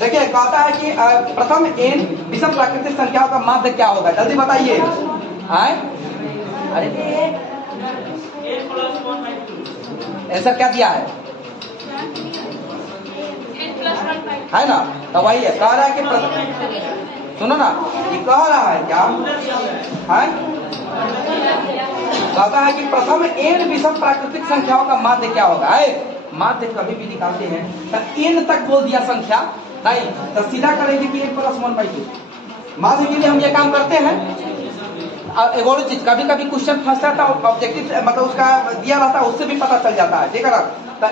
देखिए, कहता है कि प्रथम n विषम प्राकृतिक संख्याओं का माध्य क्या होगा? जल्दी बताइए। अरे आंसर क्या दिया है ना? तो वही है, कह रहा है कि सुनो ना, ये कह रहा है क्या है? कहता है कि प्रथम n विषम प्राकृतिक संख्याओं का माध्य क्या होगा? माध्य कभी भी निकालते हैं तो n तक बोल दिया संख्या नहीं तो सीधा करेंगे कि n + 1/2। माध्य के लिए हम ये काम करते हैं। एक और चीज, कभी कभी क्वेश्चन फंसता था ऑब्जेक्टिव मतलब उसका दिया रहता है, उससे भी पता चल जाता है। ठीक है ना? तो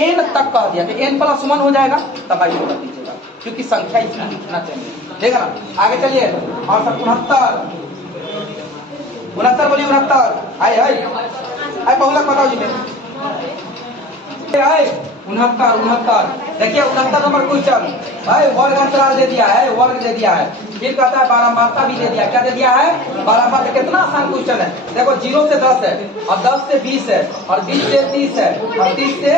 n तक कह दिया कि n + 1 हो जाएगा तब आई होगा दीजिएगा, क्योंकि संख्या इसमें लिखना चाहिए। ठीक है ना? आगे चलिए। और सब 69 बोलिए 69। आए बहुलक बताओ जी। 69 देखिए 69 नंबर क्वेश्चन भाई वर्ग अंतराल दे दिया है, वर्ग दे दिया है। फिर कहता है बारंबारता भी दे दिया। क्या दे दिया है? बारंबारता। कितना आसान क्वेश्चन है। देखो 0 से 10 है और 10 से 20 है और 20 से 30 है और 30 से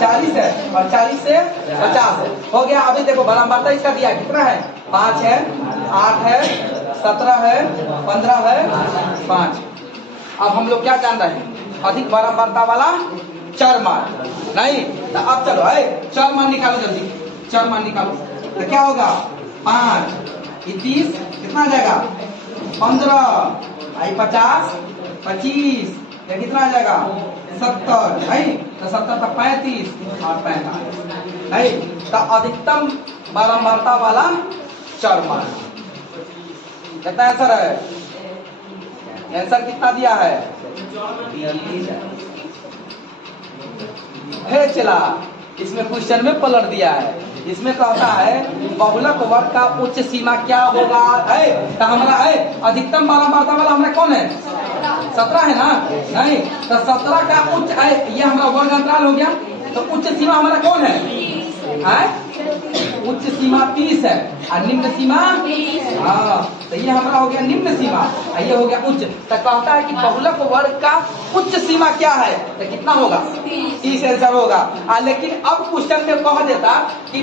40 है और 40 से 50 है। हो गया। अभी देखो बारंबारता इसका दिया कितना है? 5 है, 8 है, 17 है, 15 है, 5। अब हम लोग क्या जान रहे हैं? अधिक बारंबारता वाला चर मान नहीं। तो अब चलो चर मान निकालो जल्दी। चर मान निकालो तो क्या होगा? 5 30 कितना आ जाएगा? 15 50 25 या कितना आ जाएगा? 70 नहीं तो 70 तो 35 और 45 नहीं। तो अधिकतम बारंबारता वाला चर मान कितना आंसर है? आंसर कितना दिया है? चला इसमें क्वेश्चन में पलट दिया है। इसमें कहता है बहुलक वर्ग का उच्च सीमा क्या होगा? तो हमारा अधिकतम बारंबारता वाला हमारा कौन है? 17 है ना? नहीं तो 17 का उच्च ये हमारा वर्ग अंतराल हो गया। तो उच्च सीमा हमारा कौन है? उच्च सीमा 30 है और निम्न सीमा हाँ तो ये हमारा हो गया निम्न सीमा और ये हो गया उच्च। तो कहता है कि बहुलक वर्ग का उच्च सीमा क्या है? तो कितना होगा? 30 आंसर होगा। लेकिन अब क्वेश्चन में कह देता कि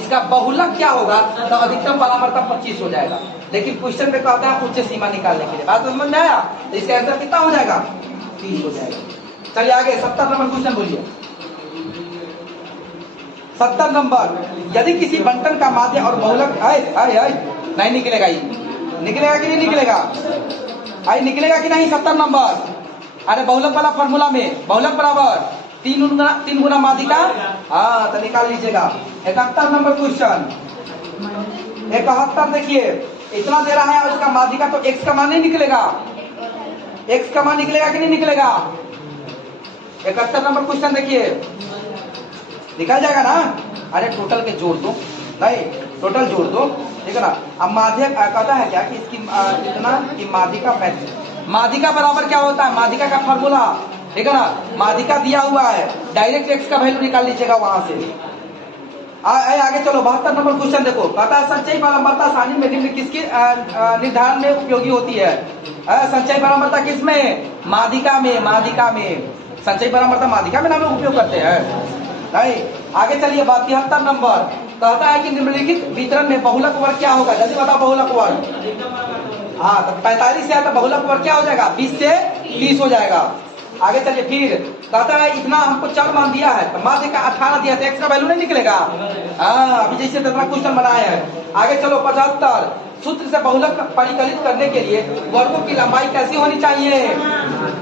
इसका बहुलक क्या होगा? तो अधिकतम बारंबारता 25 हो जाएगा। लेकिन क्वेश्चन में कहता है उच्च सीमा निकालने के लिए। बात समझ में आया? तो इसका आंसर कितना हो जाएगा? 30 हो जाएगा। चलिए आगे 70 नंबर क्वेश्चन बोलिए। 70 नंबर, यदि किसी बंटन का माध्य और बहुलक नहीं निकलेगा। ये निकलेगा कि नहीं निकलेगा? निकलेगा कि नहीं? 70 नंबर। अरे बहुलक वाला फॉर्मूला में बहुलक बराबर 3 गुना माध्यिका। हाँ तो निकाल लीजिएगा। 71 नंबर क्वेश्चन 71 देखिए इतना दे रहा है उसका माध्यिका तो x का मान नहीं निकलेगा। x का मान निकलेगा कि नहीं निकलेगा? 71 नंबर क्वेश्चन देखिए निकल जाएगा ना? अरे टोटल के जोड़ दो। नहीं टोटल जोड़ दो। ठीक है ना? अब माध्य कहता है क्या कि इसकी इतना कि माध्यिका 35। माध्यिका बराबर क्या होता है? माध्यिका का फॉर्मूला। ठीक है ना? माध्यिका दिया हुआ है, डायरेक्ट x का वैल्यू निकाल लीजिएगा वहां से। आगे चलो 72 नंबर क्वेश्चन देखो। कहता है संचयी बारंबारता सारणी में निम्न किसके निर्धारण में उपयोगी होती है? संचयी बारंबारता किसमें? माध्यिका में। माध्यिका में संचयी बारंबारता माध्यिका में हम लोग उपयोग करते हैं। नहीं आगे चलिए 72 नंबर कहता है कि निम्नलिखित वितरण में बहुलक वर्ग क्या होगा? जल्दी बताओ बहुलक वर्ग। हाँ तो 45 से तो बहुलक वर्ग क्या हो जाएगा? 20 से 30 हो जाएगा। आगे चलिए फिर कहता है इतना हमको चर मान दिया है तो माध्य का 18 दिया तो x का वैल्यू नहीं निकलेगा। हाँ अभी जैसे इतना क्वेश्चन बनाए हैं। आगे चलो 75 सूत्र से बहुलक परिकलित करने के लिए वर्गों की लंबाई कैसी होनी चाहिए?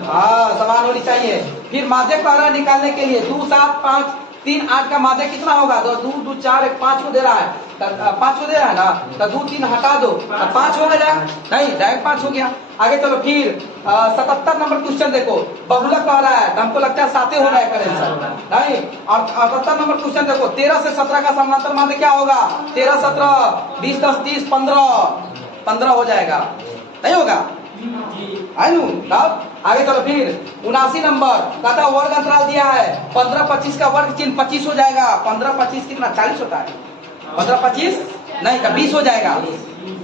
हाँ समान होनी चाहिए। फिर माध्य का निकालने के लिए 2 7 5 3 8 का माध्य कितना होगा? 2 2 4 1 5 को दे रहा है, 5 को दे रहा है ना, तो 2 3 हटा दो, 5 हो गया नहीं, डायरेक्ट 5 हो गया। आगे चलो फिर 77 नंबर क्वेश्चन देखो, बहुलक कह रहा है, तो हमको लगता है 7 हो रहा है करेक्शन नहीं। और 78 नंबर क्वेश्चन देखो, 13 से 17 का समानांतर माध्य क्या होगा? 13 17 20 10 30 15 हो जाएगा, नहीं होगा? तब आगे चलो फिर 79 नंबर कहता वर्ग अंतराल दिया है, 15 25 का वर्ग चिन्ह 25 हो जाएगा। 15 25 कितना? 40 होता है। 15 25 नहीं तो 20 हो जाएगा।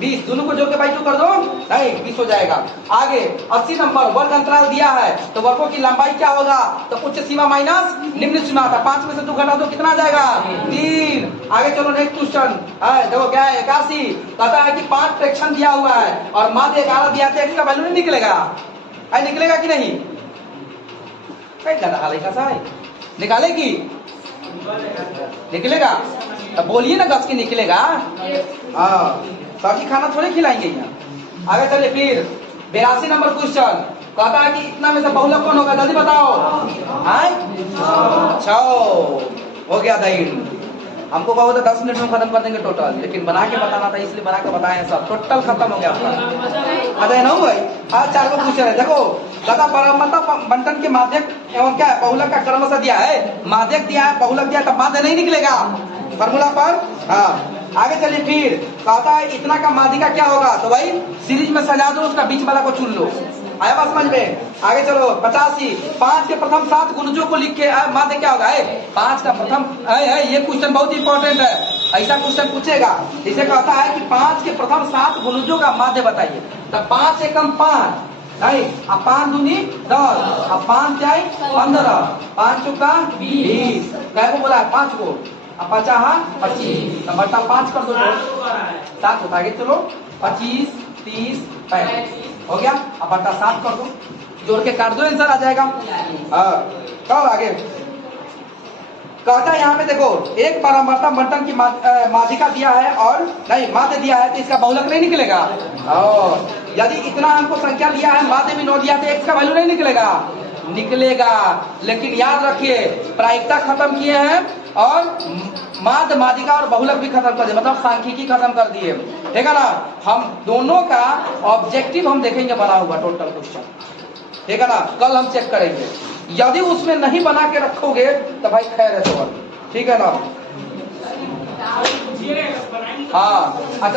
20 दोनों को जोड़ के बाई 2 कर दो, नहीं 20 हो जाएगा। आगे 80 नंबर वर्ग अंतराल दिया है, तो वर्गों की लंबाई क्या होगा? तो उच्च सीमा माइनस निम्न सीमा था, 5 में से 2 घटा दो, कितना आ जाएगा? 3। आगे चलो नेक्स्ट क्वेश्चन देखो क्या है, 81 कहता है कि 5 फ्रैक्शन दिया हुआ है और माध्य 11 दिया है, इसका वैल्यू नहीं निकलेगा, निकलेगा कि नहीं? निकालेगी, निकलेगा तो बोलिए ना, गस की निकलेगा। हाँ, बाकी खाना थोड़े खिलाएंगे यहाँ। आगे चलिए फिर 82 नंबर क्वेश्चन कहता है कि इतना में से बहुलक कौन होगा? जल्दी बताओ। 6 हो गया दाइन। हमको कहो तो 10 मिनट में खत्म कर देंगे टोटल, लेकिन बना के बताना था इसलिए बना के बताए सब, टोटल खत्म हो गया आपका। अरे ना भाई, आज 4 को क्वेश्चन है देखो, दादा परमता बंटन के माध्यक एवं क्या है? बहुलक का क्रमशः दिया है, माध्यक दिया है, बहुलक दिया, तब माध्य नहीं निकलेगा फॉर्मूला पर। हाँ आगे चलिए फिर कहता है इतना का माध्यिका क्या होगा? तो भाई सीरीज में सजा दो, उसका बीच वाला को चुन लो। आया बात समझ में? आगे चलो 85 5 के प्रथम 7 गुणजों को लिख के माध्य क्या होगा? 5 का प्रथम ये क्वेश्चन बहुत इंपॉर्टेंट है, ऐसा क्वेश्चन पूछेगा। इसे कहता है कि 5 के प्रथम 7 गुणजों का माध्य बताइए। तो 5 एकम 5 नहीं, अब 5 दूनी 10, अब 5 जाए 15, 5 चौका 20, कै को बोला है? 5 को, अब 50 25, तो बटा 5 कर दो, 7 होता है। चलो 25 30 35 हो गया, अब बटा 7 कर दो, जोड़ के काट दो, आंसर आ जाएगा। कब आगे कहता है यहाँ पे देखो, एक परमता बंटन की माध्यिका दिया है और नहीं माध्य दिया है, तो इसका बहुलक नहीं निकलेगा। और यदि इतना हमको संख्या लिया है, माध्य भी 9 दिया, तो x का वैल्यू नहीं निकलेगा, निकलेगा। लेकिन याद रखिए प्रायिकता खत्म किए हैं और माध्य माध्यिका और बहुलक भी खत्म कर दिए, मतलब सांख्यिकी खत्म कर दिए, ठीक है ना। हम दोनों का ऑब्जेक्टिव हम देखेंगे बना हुआ टोटल क्वेश्चन, ठीक है ना, कल हम चेक करेंगे। यदि उसमें नहीं बना के रखोगे तो भाई खैर है तो, ठीक है ना। हाँ अच्छा।